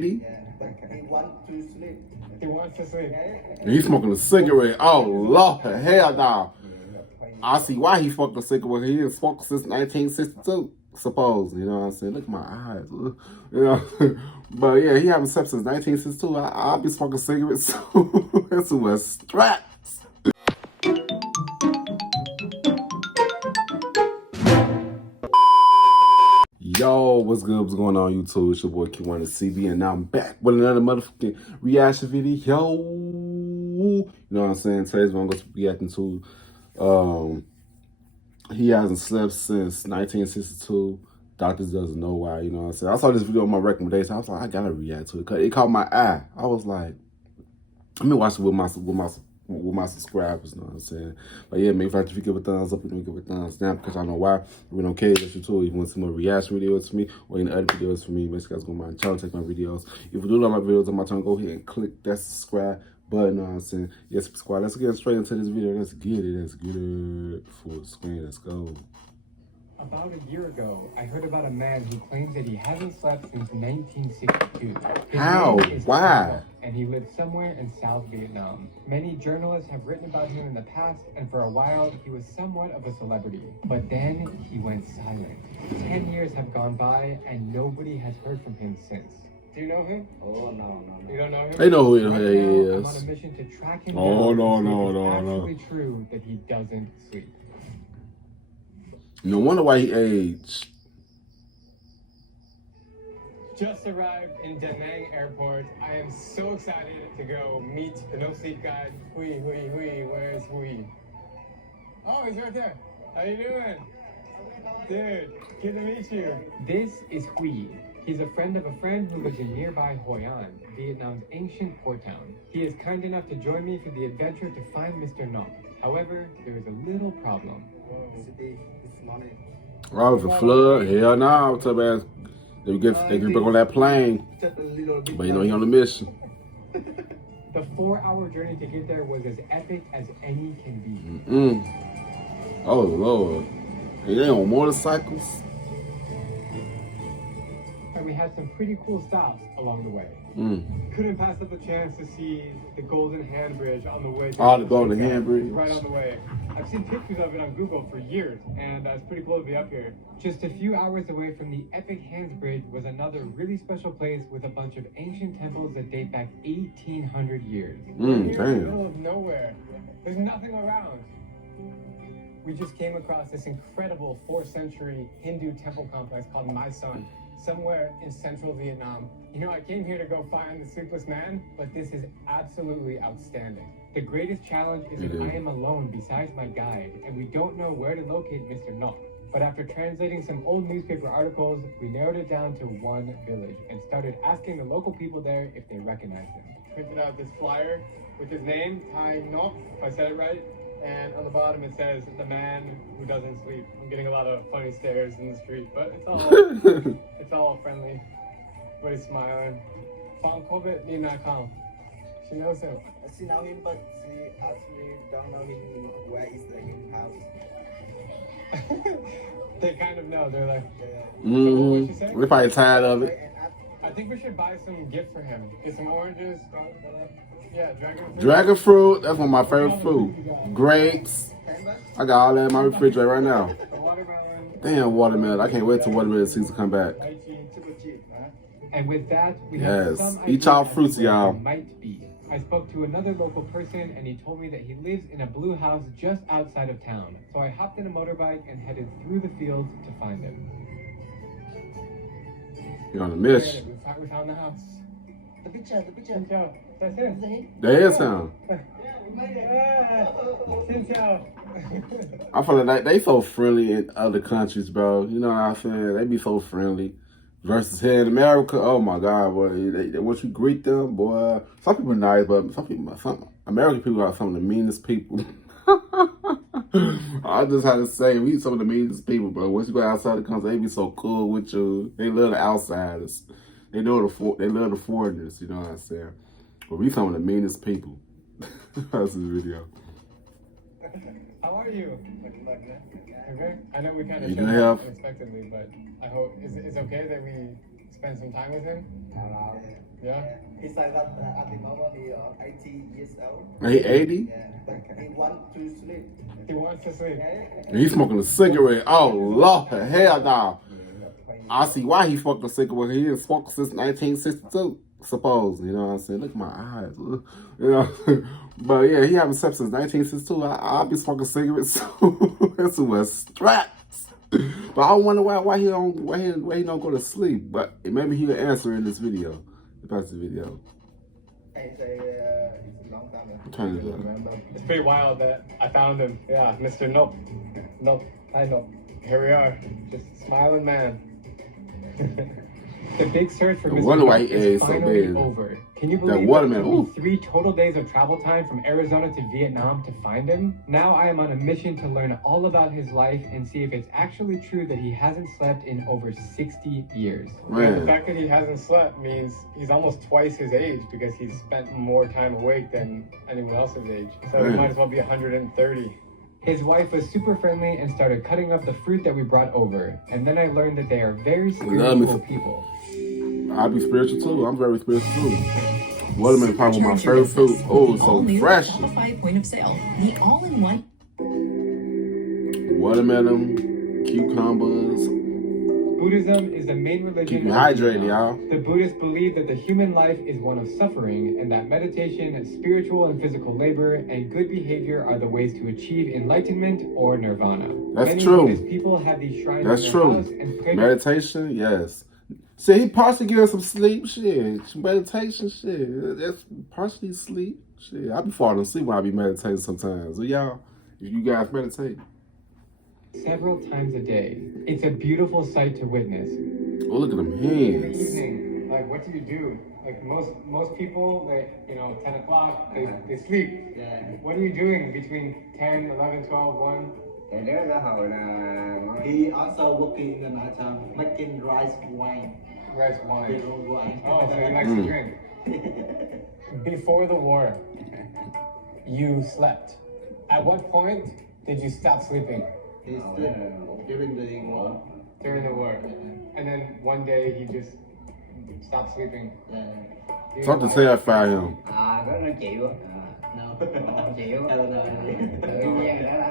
He wants to sleep. He wants to sleep. He's smoking a cigarette. Oh, Lord. Hell no. I see why he smoked a cigarette. He didn't smoke since 1962, suppose. You know what I'm saying? Look at my eyes. You know? But yeah, he haven't slept since 1962. I'll be smoking cigarettes too. That's too much stress. Yo, what's good? What's going on, YouTube? It's your boy Kewonis CB, and now I'm back with another motherfucking reaction video. You know what I'm saying? Today's one I'm going to be reacting to. He hasn't slept since 1962. Doctors doesn't know why. You know what I'm saying? I saw this video on my recommendation. I was like, I gotta react to it because it caught my eye. I was like, let me watch it with my subscribers, you know what I'm saying? But yeah, make sure if you give a thumbs up, and give a thumbs down, because I know why. We don't care if you too. If you want some more reaction videos from me or any other videos from me, make sure you guys go to my channel, check my videos. If you do like my videos on my channel, go ahead and click that subscribe button, you know what I'm saying? Yes, subscribe. Let's get straight into this video. Let's get it. Full screen, let's go. About a year ago, I heard about a man who claims that he hasn't slept since 1962. How? Why? And he lives somewhere in South Vietnam. Many journalists have written about him in the past, and for a while, he was somewhat of a celebrity. But then, he went silent. 10 years have gone by, and nobody has heard from him since. Do you know him? Oh, no. You don't know him? They know who he is. I'm on a is. mission to track him Oh, down. no. It's actually true that he doesn't sleep. No wonder why he aged. Just arrived in Da Nang Airport. I am so excited to go meet the no sleep guide. Hui. Where's Hui? Oh, he's right there. How you doing? Dude, good to meet you. This is Hui. He's a friend of a friend who lives in nearby Hoi An, Vietnam's ancient port town. He is kind enough to join me for the adventure to find Mr. Nok. However, there is a little problem. Oh, it's a flood? Hell no. What's up, ass? They get back on that plane. But you know, he on a mission. The 4-hour journey to get there was as epic as any can be. Oh, Lord. Hey, they on motorcycles? And we had some pretty cool stops along the way. Couldn't pass up the chance to see the Golden Hand Bridge on the way. The Golden Hand Bridge. Right on the way. I've seen pictures of it on Google for years, and it's pretty cool to be up here. Just a few hours away from the epic Hands Bridge was another really special place with a bunch of ancient temples that date back 1,800 years. We're here in the middle of nowhere. There's nothing around. We just came across this incredible 4th century Hindu temple complex called Mai Son, somewhere in central Vietnam. You know, I came here to go find the sleepless man, but this is absolutely outstanding. The greatest challenge is that I am alone besides my guide, and we don't know where to locate Mr. Nok. But after translating some old newspaper articles, we narrowed it down to one village and started asking the local people there if they recognized him. Printed out this flyer with his name, Thai Nok, if I said it right. And on the bottom it says, the man who doesn't sleep. I'm getting a lot of funny stares in the street, but it's all friendly. Everybody's smiling. Phong COVID need not come. She knows him. She know him, but she actually don't know him. Where is his house? They kind of know. They're like, We're probably tired of it. I think we should buy some gift for him. Get some oranges. Yeah, dragon fruit. Dragon fruit, that's one of my favorite fruit. Grapes. I got all that in my refrigerator right now. Damn, watermelon. I can't wait till watermelon season come back. And with that, we have some eat y'all fruits, y'all. Might be. I spoke to another local person, and he told me that he lives in a blue house just outside of town. So I hopped in a motorbike and headed through the fields to find him. You're on a mission. We found the house. The picture. That's it. There is him. I feel like they so friendly in other countries, bro. You know what I'm saying? They be so friendly. Versus here in America, oh my God, boy. Once you greet them, boy. Some people are nice, but some American people are some of the meanest people. I just had to say, we some of the meanest people, bro. Once you go outside the country, they be so cool with you. They love the outsiders. They love the foreigners, you know what I'm saying? But we some of the meanest people. That's this video. How are you? Okay. I know we kind of showed up unexpectedly, but I hope it's okay that we spend some time with him. Yeah. He's like that at the moment he 80 years old. He 80? Yeah, but he wants to sleep. He wants to sleep. Yeah. And he's smoking a cigarette. Oh, Lord. Hell no. I see why he fucked a cigarette. He didn't smoke since 1962, suppose. You know what I'm saying? Look at my eyes. You know? But yeah, he haven't slept since 1962. I'll be smoking cigarettes too. That's too much straps. But I wonder why he don't go to sleep. But maybe he'll answer in this video. That's the video. I say it's a long time. I'm trying to remember. It's pretty wild that I found him. Yeah, Mr. Nope. Nope. Hi, Nope. Here we are. Just smiling man. The big search for Mr. Nope is finally over. Can you believe it took me 3 total days of travel time from Arizona to Vietnam to find him? Now I am on a mission to learn all about his life and see if it's actually true that he hasn't slept in over 60 years. Man. The fact that he hasn't slept means he's almost twice his age because he's spent more time awake than anyone else's age. So he might as well be 130. His wife was super friendly and started cutting up the fruit that we brought over. And then I learned that they are very spiritual people. I'll be spiritual too. I'm very spiritual too. Watermelon probably my favorite fruit. Oh, it's so fresh. Point of sale. The all-in-one. Watermelon, cucumbers. Buddhism is the main religion. Keep you hydrated, y'all. The Buddhists believe that the human life is one of suffering and that meditation, spiritual and physical labor, and good behavior are the ways to achieve enlightenment or nirvana. That's Many true. Buddhist people have these shrines That's in their true. house and pray. Meditation, yes. See, he partially getting some sleep, shit. Meditation, shit. That's partially sleep, shit. I be falling asleep when I be meditating sometimes. So y'all, if you guys meditate. Several times a day. It's a beautiful sight to witness. Oh, look at them In the hands. evening, like what do you do? Like most people, they 10 o'clock, they sleep. Yeah. What are you doing between 10, 11, 12, 1? He also working in the night time, making rice wine. Rice wine. Beer wine. Oh, so he likes to drink. Before the war, you slept. At what point did you stop sleeping? He sleep during the war. During the war. And then one day he just stopped sleeping. Yeah. Talk to terrify him. Đó nó chịu No. không chịu I don't know. tự nhiên đó là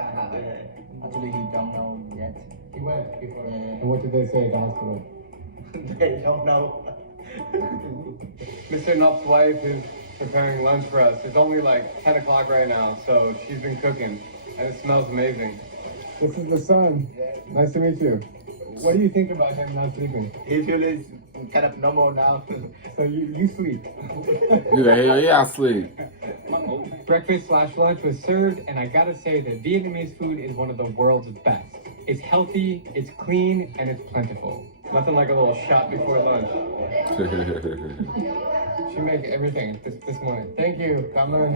Actually, he don't know yet. He went before. Yeah. And what did they say at the hospital? They don't know. Mr. Nupp's wife is preparing lunch for us. It's only like 10 o'clock right now, so she's been cooking, and it smells amazing. This is the son. Nice to meet you. What do you think about him not sleeping? He feels kind of normal now. So you sleep. He's like, hell yeah, I sleep. Breakfast/lunch was served, and I gotta say that Vietnamese food is one of the world's best. It's healthy, it's clean, and it's plentiful. Nothing like a little shot before lunch. She made everything this morning. Thank you. Come on.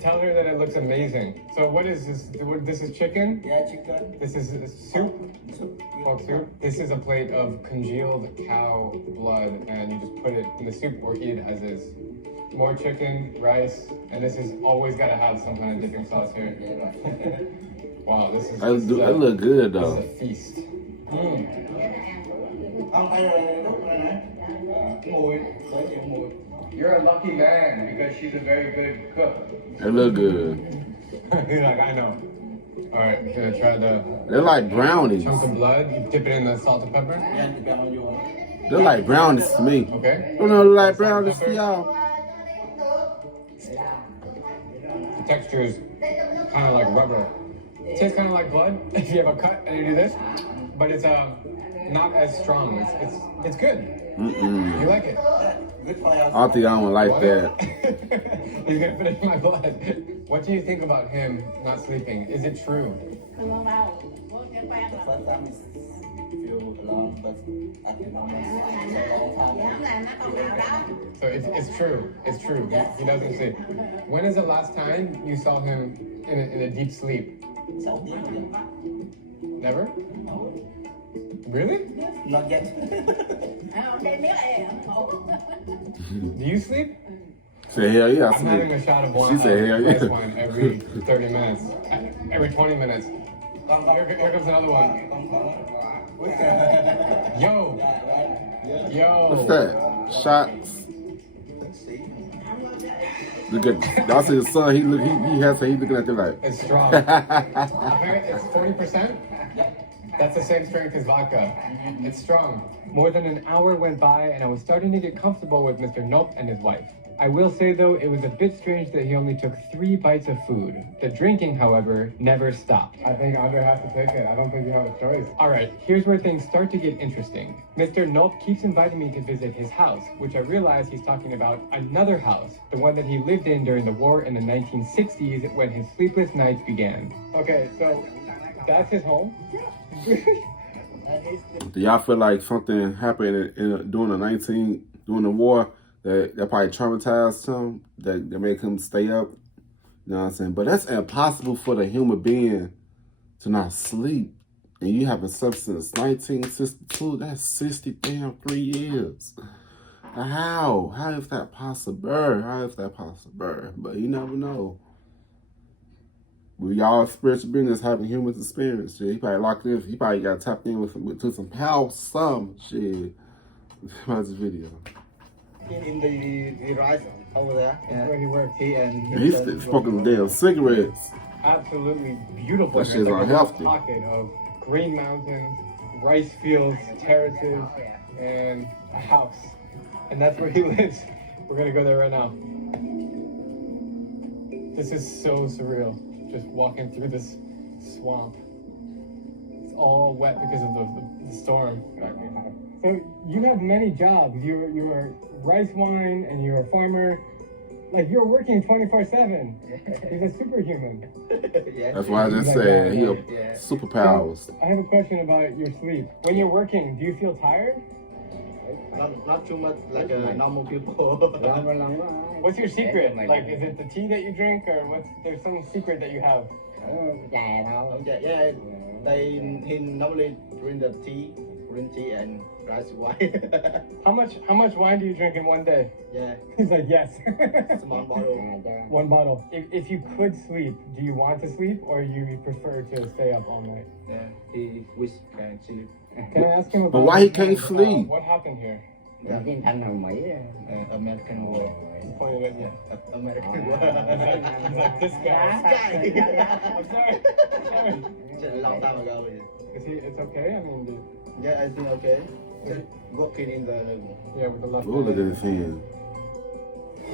Tell her that it looks amazing. So what is this? This is chicken? Yeah, chicken. This is soup? Pork soup? This is a plate of congealed cow blood, and you just put it in the soup or eat it as is. More chicken, rice, and this is always got to have some kind of dipping sauce here. Wow, this is That look good this though. is a feast. You're a lucky man because she's a very good cook. They look good. He's like, I know. All right, gonna try the They're like brownies. chunk of blood. You dip it in the salt and pepper. Yeah, depend on you. They're like brownies to me. Okay. You know, like brownies to y'all. The texture is kind of like rubber. It tastes kind of like blood if you have a cut and you do this, but it's not as strong. It's good. You like it? Good for us. I think I don't like that. He's gonna finish my blood. What do you think about him not sleeping? Is it true? The first time is feel alone, but at the moment it's a long time. So it's true. It's true. He doesn't sleep. When is the last time you saw him in a deep sleep? Never? Really? Not yet. Do you sleep? Say hell yeah, I I'm having sleep. a shot of wine. She said hell rice yeah. wine every 30 minutes, every 20 minutes. Here comes another one. Yo. What's that? Shots. Look at y'all see his son. He looking at them like It's strong. It's 40%. That's the same strength as vodka. It's strong. More than an hour went by, and I was starting to get comfortable with Mr. Nop and his wife. I will say, though, it was a bit strange that he only took 3 bites of food. The drinking, however, never stopped. I think Andre has to take it. I don't think you have a choice. All right, here's where things start to get interesting. Mr. Nop keeps inviting me to visit his house, which I realize he's talking about another house, the one that he lived in during the war in the 1960s when his sleepless nights began. Okay, so that's his home? Do y'all feel like something happened during the war that probably traumatized him, that made him stay up? You know what I'm saying? But that's impossible for the human being to not sleep. And you have a substance 1962, that's 63 years. How? How is that possible? How is that possible? But you never know. We all spiritual beings having human experience. Shit. He probably locked in. He probably got tapped in to some power, some shit. Watch the video. In the rice over there. That's where he works. He and He's smoking damn cigarettes. Absolutely beautiful. That shit's unhealthy. A pocket of green mountains, rice fields, terraces, and a house. And that's where he lives. We're gonna go there right now. This is so surreal. Just walking through this swamp. It's all wet because of the storm. So you have many jobs. You're rice wine and you're a farmer. Like you're working 24/7. He's a superhuman. Yeah. That's why I just said he have Yeah. superpowers. I have a question about your sleep. When you're working, do you feel tired? Not too much like a normal people. What's your secret? Like, is it the tea that you drink, or there's some secret that you have? Yeah. He normally drink the tea, green tea and rice wine. How much wine do you drink in one day? Yeah. He's like, yes. Small bottle. One bottle. If you could sleep, do you want to sleep, or you prefer to stay up all night? Yeah. He wish can sleep. Can I ask him about? But why he can't sleep? What happened here? American war. Pointed at you. American war. He's like this guy. I'm sorry. Just a long time ago. It's okay? I mean, Yeah, I think okay. Just working in the yeah, with the left. Oh, look at his hand.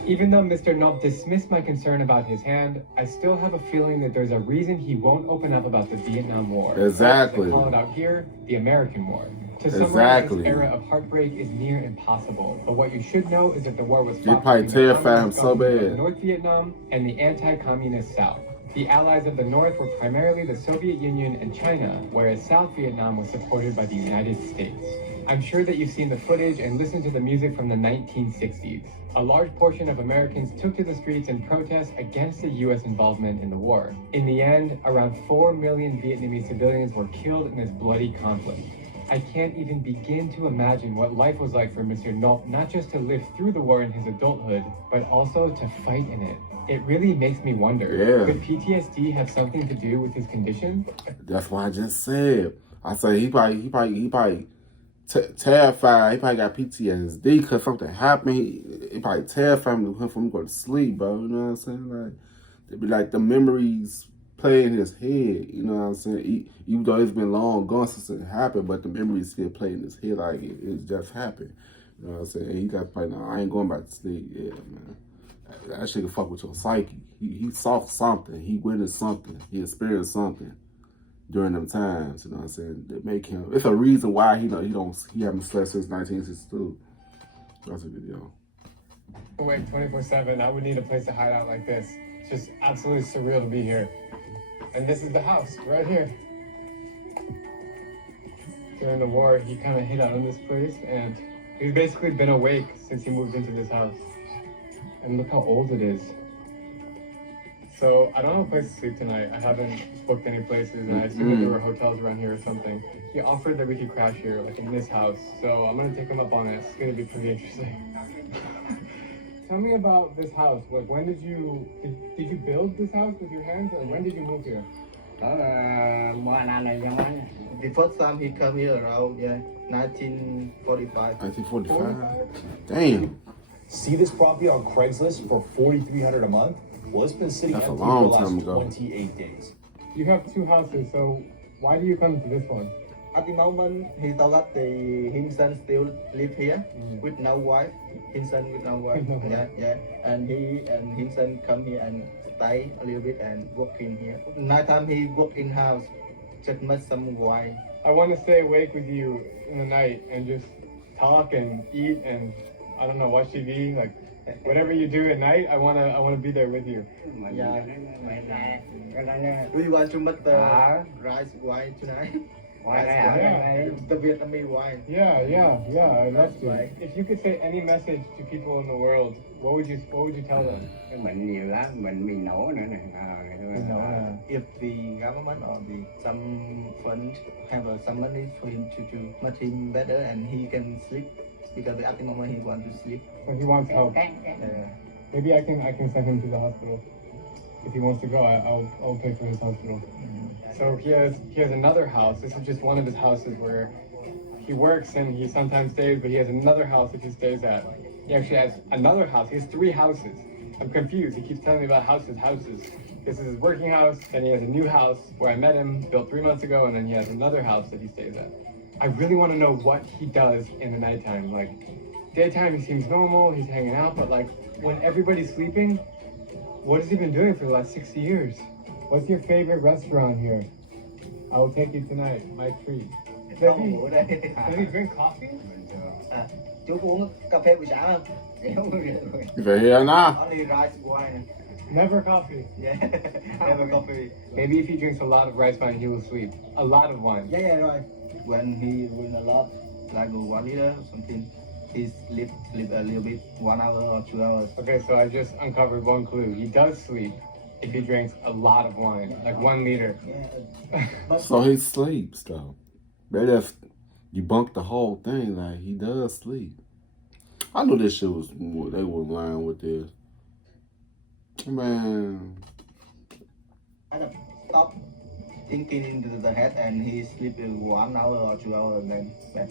Even though Mr. Nop dismissed my concern about his hand, I still have a feeling that there's a reason he won't open up about the Vietnam War. Exactly. They call it out here, the American War. To summarize, Exactly. this era of heartbreak is near impossible. But what you should know is that the war was They fought probably between the terrified him communist so government of bad. North Vietnam and the anti-communist South. The allies of the North were primarily the Soviet Union and China, whereas South Vietnam was supported by the United States. I'm sure that you've seen the footage and listened to the music from the 1960s. A large portion of Americans took to the streets in protest against the U.S. involvement in the war. In the end, around 4 million Vietnamese civilians were killed in this bloody conflict. I can't even begin to imagine what life was like for Mr. Nop, not just to live through the war in his adulthood, but also to fight in it. It really makes me wonder, Yeah. could PTSD have something to do with his condition? That's what I just said. I say he probably terrified. He probably got PTSD because something happened. He probably terrified him from going to sleep, bro. You know what I'm saying? Like, it'd be like the memories play in his head. You know what I'm saying? Even though it's been long gone since it happened, but the memories still play in his head like it just happened. You know what I'm saying? And he got probably, no, I ain't going back to sleep. Yeah, man. That shit can fuck with your psyche. He saw something. He witnessed something. He experienced something during them times. You know what I'm saying? That make him. It's a reason why he haven't slept since 1962. That's a video. Wait, 24/7. I would need a place to hide out like this. It's just absolutely surreal to be here. And this is the house right here. During the war, he kind of hid out in this place, and he's basically been awake since he moved into this house. And look how old it is. So I don't have a place to sleep tonight. I haven't booked any places, and I assumed that there were hotels around here or something. He offered that we could crash here, like in this house. So I'm gonna take him up on it. It's gonna be pretty interesting. Tell me about this house. Like, when did you build this house with your hands, or when did you move here? ở Moana này trong anh. The first time he come here around 1945. 1945. Damn. See this property on Craigslist for $4,300 a month? Well, it's been sitting That's a empty long for the time last ago. 28 days. You have two houses, so why do you come to this one? At the moment, he thought that his son still live here with no wife. His son with no wife. No wife. Yeah. And his son come here and stay a little bit and work in here. Night time he work in house, just met some wife. I want to stay awake with you in the night and just talk and eat and I don't know, watch TV. Like whatever you do at night, I wanna be there with you. Yeah. Cái đó nó Do you want to meet the À. rice wine tonight? ngoài Rice đây ở wine. đây. The Vietnamese wine. Yeah, I'd love to. Right. If you could say any message to people in the world, what would you tell them? Cái bệnh nhiều lắm, bệnh bị nổ nữa nè. If the government or some fund have some money for him to make him better and he can sleep because at the moment he want to sleep. So he wants help. Maybe I can send him to the hospital. If he wants to go, I'll pay for his hospital. So he has another house. This is just one of his houses where he works and he sometimes stays, but he has another house that he stays at. He actually has another house. He has 3 houses. I'm confused. He keeps telling me about houses. This is his working house, then he has a new house where I met him, built 3 months ago, and then he has another house that he stays at. I really want to know what he does in the nighttime. Like, daytime he seems normal, he's hanging out, but like, when everybody's sleeping, what has he been doing for the last 60 years? What's your favorite restaurant here? I will take you tonight, my treat. Does he drink coffee? Chú có uống cà phê buổi sáng không? You better hear now. Only rice wine. Never coffee. Yeah. Never coffee. Maybe if he drinks a lot of rice wine, he will sleep. A lot of wine. Yeah, right. When he win a lot, like 1 liter or something, he sleep a little bit, 1 hour or 2 hours. Okay, so I just uncovered one clue. He does sleep if he drinks a lot of wine, like 1 liter. Yeah. So he sleeps though. They just debunked the whole thing. Like he does sleep. I knew this shit was they were lying with this. Man. Kind of stop thinking into the head and he sleep in 1 hour or 2 hours and then back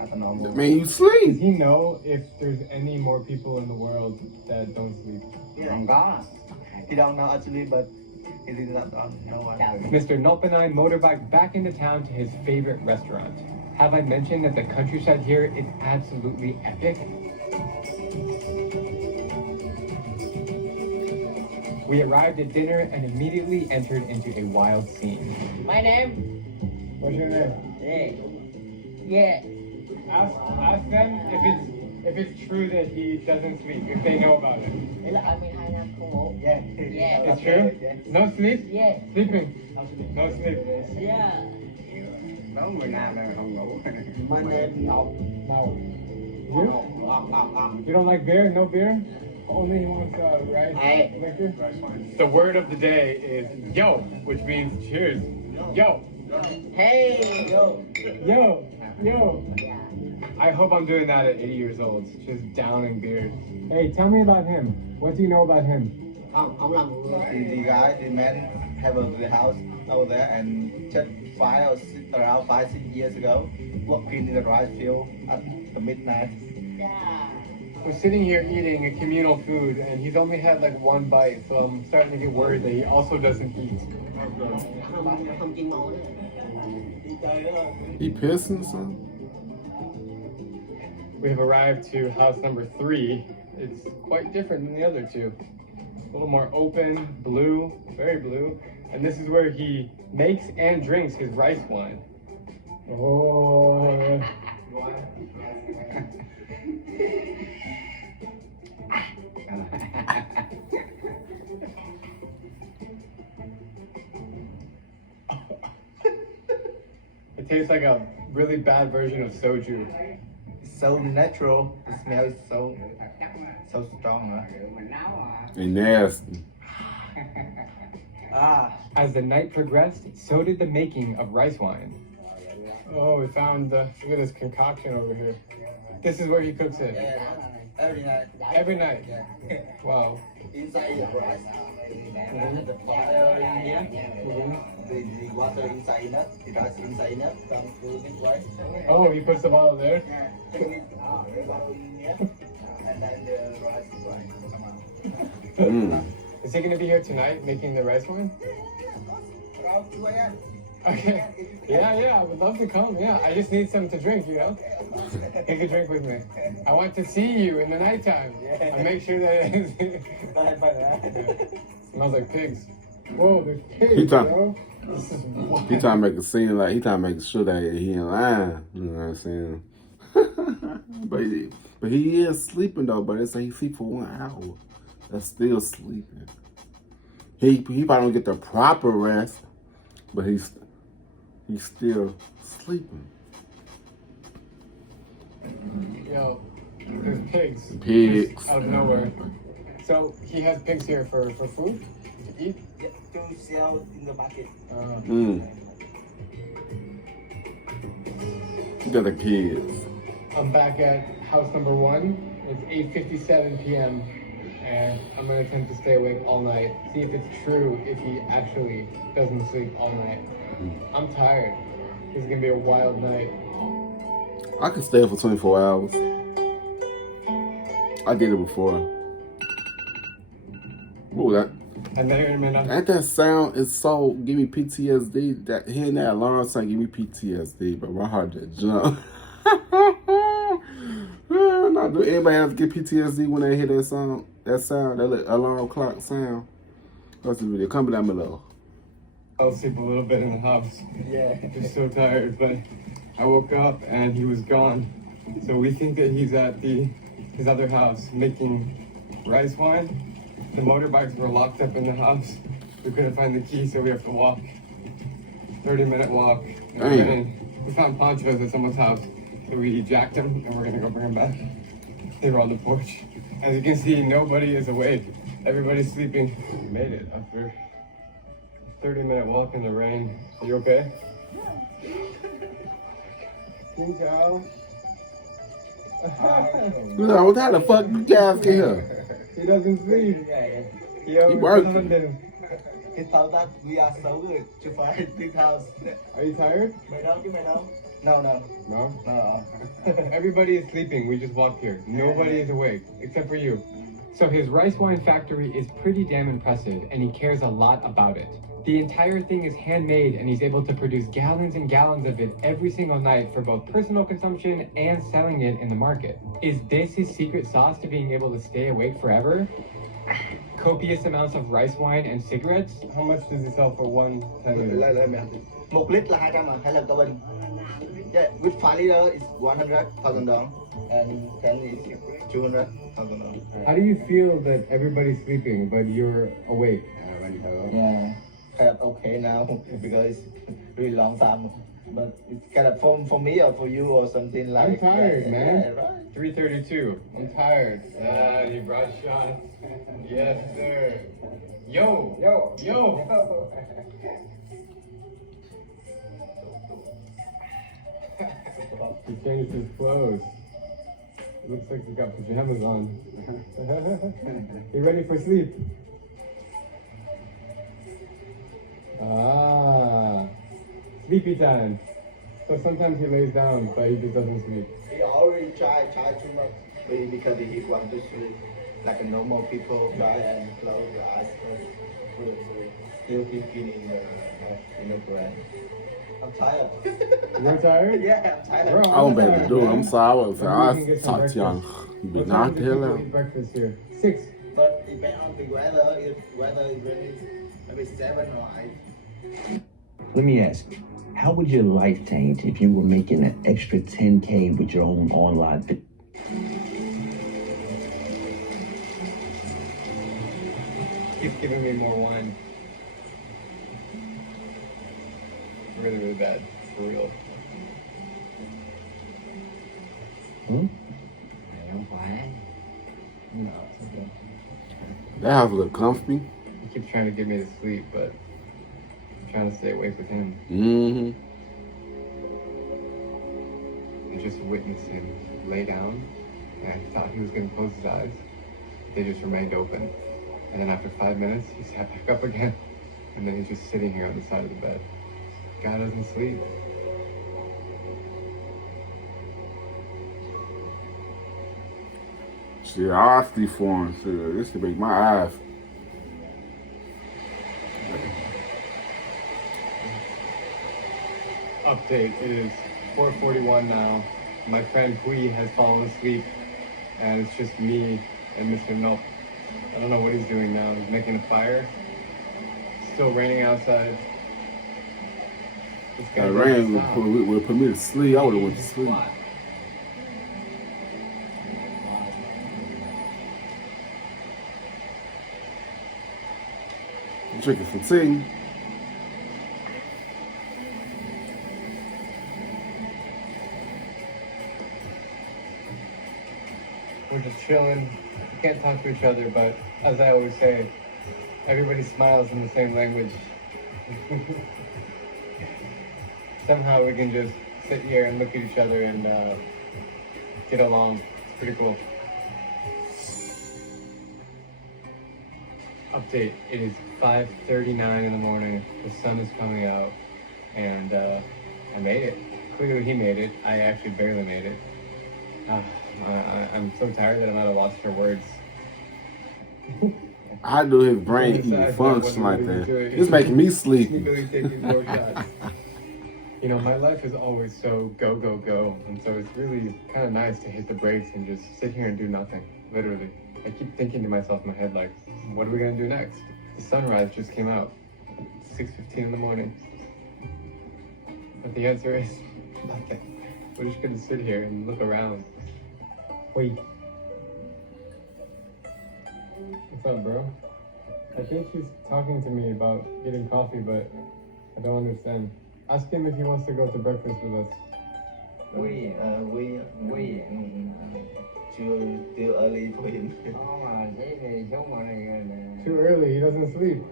at the normal. Man, you Does sleep. he know if there's any more people in the world that don't sleep? Không có. He don't know actually, but he did not know one. Mr. Nop and I motorbike back into town to his favorite restaurant. Have I mentioned that the countryside here is absolutely epic? We arrived at dinner and immediately entered into a wild scene. My name? What's your name? Yeah. Ask them if it's true that he doesn't sleep, if they know about it. Đấy là 22 năm không ngủ. Yeah. Yeah. It's true? No sleep? Yeah. Sleeping? No sleep. Yeah. Có người nào là không ngủ. My name Ngọc. No. You? You don't like beer? No beer? Only he wants rice liquor? The word of the day is yo, which means cheers. Yo. Hey. Yo. Yo. I hope I'm doing that at 80 years old, just downing beer. Hey, tell me about him. What do you know about him? Ông làm the guy, the man have the house over there and just around 5-6 years ago, working in the rice field at the midnight. We're sitting here eating a communal food, and he's only had like 1 bite, so I'm starting to get worried that he also doesn't eat. He pissing or something? We have arrived to house number 3. It's quite different than the other 2. A little more open, blue, very blue. And this is where he makes and drinks his rice wine. Oh. It tastes like a really bad version of soju. It's so natural. The smell is so strong. And nasty. As the night progressed, so did the making of rice wine. Oh, we found look at this concoction over here. This is where he cooks it. Every night. Every night. Yeah. Wow. Inside is rice. The fire in here. The water inside in it. The rice inside in it. Come through this way. Oh, he puts the bottle there? Yeah. Take it. The bottle in here. And then the rice is right. Come out. Is he gonna be here tonight making the rice wine? Around 2 a.m. Okay. Yeah, I would love to come. Yeah, I just need something to drink, you know? Take a drink with me. I want to see you in the nighttime. And make sure that it smells like pigs. Whoa, there's pigs, He trying- bro. This is wild. He trying to make a scene like he trying to make sure that he in line. You know what I'm saying? but he is sleeping though. But they say he sleep for 1 hour. That's still sleeping. He probably don't get the proper rest, but he's still sleeping. Yo, there's pigs. Pigs. Just out of nowhere. So he has pigs here for food to eat. Yeah, to sell in the market. He got the kids. I'm back at house number 1. It's 8:57 p.m. and I'm gonna attempt to stay awake all night. See if it's true if he actually doesn't sleep all night. I'm tired. This is gonna be a wild night. I could stay for 24 hours. I did it before. Ooh, that sound is so give me PTSD. That hearing that alarm sound give me PTSD, but my heart just jump. Not do anybody have to get PTSD when they hear that sound? That alarm clock sound. What's the video? Comment down below. I'll sleep a little bit in the house. Yeah. I'm so tired, but I woke up and he was gone. So we think that he's at his other house making rice wine. The motorbikes were locked up in the house. We couldn't find the key, so we have to walk. 30-minute walk. We found ponchos at someone's house. So we jacked them and we're gonna go bring them back. They were on the porch. As you can see, nobody is awake. Everybody's sleeping. We made it after a 30-minute walk in the rain. Are you okay? How the fuck you guys get here? He doesn't sleep. Yeah. Yo, He working. He thought that we are so good to find this house. Are you tired? No. No? Everybody is sleeping. We just walked here. Nobody is awake, except for you. So his rice wine factory is pretty damn impressive, and he cares a lot about it. The entire thing is handmade, and he's able to produce gallons and gallons of it every single night for both personal consumption and selling it in the market. Is this his secret sauce to being able to stay awake forever? Copious amounts of rice wine and cigarettes? How much does he sell for 1 10 liter? 1 lít là 200 hay là cả bình? Yeah, with 5 liter is $100,000 and 10 is $200,000. How do you feel that everybody's sleeping, but you're awake? Yeah, kind of okay now because it's really long time. But it's kind of for me or for you or something like. I'm tired, man. Yeah, right. 3:32. I'm tired. He brought shots. Yes, sir. Yo. He changed his clothes. It looks like he's got pajamas on. You ready for sleep? Sleepy time. So sometimes he lays down, but he just doesn't sleep. He already tried too much because he want to sleep like a normal people try and close the eyes first. Still thinking in the brain. I'm tired. You're tired? Yeah, I'm tired. Bro, I won't be able to do it. I'm sorry. Maybe we I'll can get some talk to y'all. breakfast. Be What time knocked do the hell people out. eat breakfast here? 6. But it depends on the weather. If weather is really maybe 7 or 8. Let me ask you, how would your life change if you were making an extra 10K with your own online business? Keeps giving me more wine. Really, really bad. For real. No, it's okay. That house look comfy. He keeps trying to get me to sleep, but I'm trying to stay awake with him Mm-hmm. and just witness him lay down and I thought he was going to close his eyes. They just remained open. And then after 5 minutes, he sat back up again. And then he's just sitting here on the side of the bed. Guy doesn't sleep. Shit, I sleep for him. Shit, this could make my eyes. Update, it is 4:41 now. My friend Hui has fallen asleep, and it's just me and Mr. Nope. I don't know what he's doing now. He's making a fire. Still raining outside. This guy That doesn't rain stop. would put me to sleep. I would have went to sleep. Squat. I'm drinking some tea. We're just chilling. We can't talk to each other, but as I always say, everybody smiles in the same language. Somehow we can just sit here and look at each other and get along. It's pretty cool. Update, it is 5:39 in the morning. The sun is coming out, and I made it. Clearly he made it. I actually barely made it. I'm so tired that I'm at a loss for words. How do his brain even function like that? It's making me sleepy. Sneakily taking more shots. You know, my life is always so go, go, go. And so it's really kind of nice to hit the brakes and just sit here and do nothing. Literally. I keep thinking to myself in my head, like, what are we going to do next? The sunrise just came out. It's 6:15 in the morning. But the answer is nothing. We're just going to sit here and look around. Wait. What's up, bro? I think he's talking to me about getting coffee, but I don't understand. Ask him if he wants to go to breakfast with us. We still early for him. Too early, he doesn't sleep.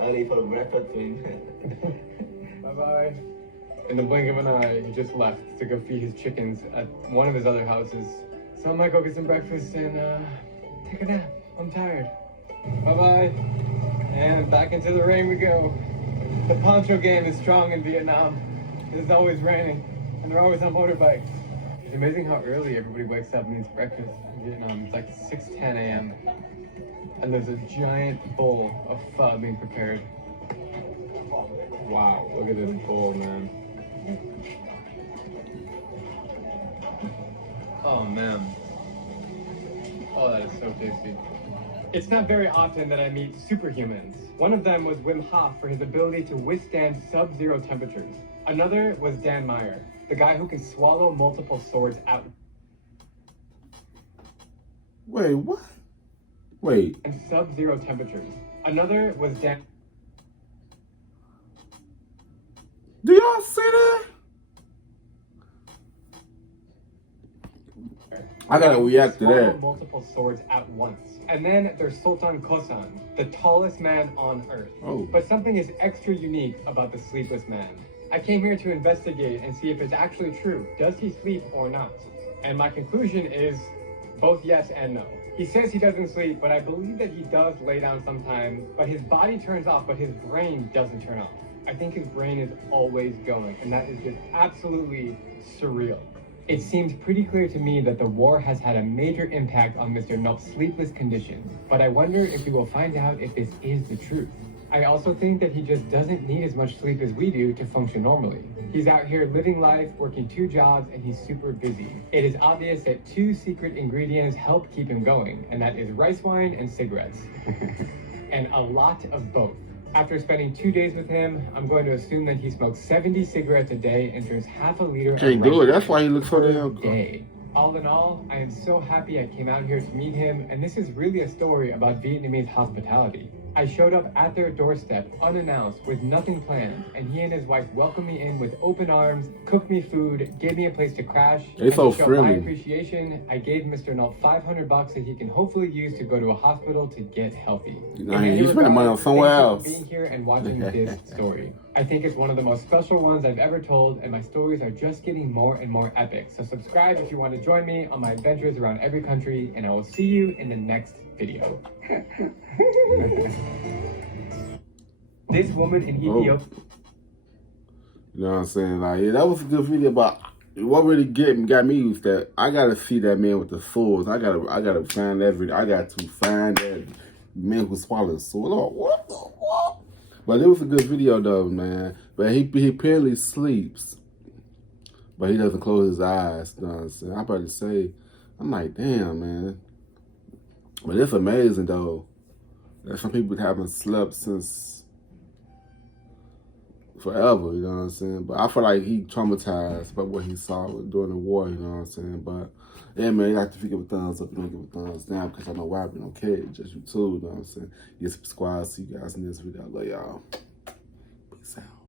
Early for breakfast for him. Bye-bye. In the blink of an eye, he just left to go feed his chickens at one of his other houses. So I might go get some breakfast and take a nap. I'm tired. Bye-bye. And back into the rain we go. The poncho game is strong in Vietnam. It's always raining, and they're always on motorbikes. It's amazing how early everybody wakes up and eats breakfast in Vietnam. It's like 6:10 a.m. And there's a giant bowl of pho being prepared. Wow, look at this bowl, man. Oh, man. Oh, that is so tasty. It's not very often that I meet superhumans. One of them was Wim Hof for his ability to withstand sub-zero temperatures. Another was Dan Meyer, the guy who can swallow multiple swords at Wait, what? Wait. and sub-zero temperatures. Another was Dan. Do y'all see that? I gotta react to Swallow that. multiple swords at once. And then there's Sultan Kosan, the tallest man on earth. Oh. But something is extra unique about the sleepless man. I came here to investigate and see if it's actually true. Does he sleep or not? And my conclusion is both yes and no. He says he doesn't sleep, but I believe that he does lay down sometimes, but his body turns off, but his brain doesn't turn off. I think his brain is always going, and that is just absolutely surreal. It seems pretty clear to me that the war has had a major impact on Mr. Nop's sleepless condition, but I wonder if we will find out if this is the truth. I also think that he just doesn't need as much sleep as we do to function normally. He's out here living life, working 2 jobs, and he's super busy. It is obvious that 2 secret ingredients help keep him going, and that is rice wine and cigarettes. And a lot of both. After spending 2 days with him, I'm going to assume that he smokes 70 cigarettes a day and drinks half a liter Can't of do it. rice That's why he looks so per damn good. day. All in all, I am so happy I came out here to meet him, and this is really a story about Vietnamese hospitality. I showed up at their doorstep unannounced with nothing planned, and he and his wife welcomed me in with open arms, cooked me food, gave me a place to crash. They so to show friendly. my appreciation, I gave Mr. Null $500 that he can hopefully use to go to a hospital to get healthy. Nah, In any you spending money on regard, somewhere thank you else. for being here and watching this story. I think it's one of the most special ones I've ever told, and my stories are just getting more and more epic. So subscribe if you want to join me on my adventures around every country, and I will see you in the next video. This woman in Ethiopia. You know what I'm saying? Like, yeah, that was a good video, but what really got me was that I gotta see that man with the swords. I gotta find that video. I got to find that man who swallowed a sword. Oh, what the fuck? But it was a good video though, man. But he apparently sleeps, but he doesn't close his eyes. You know what I'm saying? I'm about to say, I'm like, damn, man. But it's amazing though that some people haven't slept since forever, you know what I'm saying? But I feel like he traumatized by what he saw during the war, you know what I'm saying? But yeah, man, you have to give a thumbs up, you don't give a thumbs down, because I know why we don't care, just you too, you know what I'm saying? You subscribe, see you guys in this video. I love y'all. Peace out.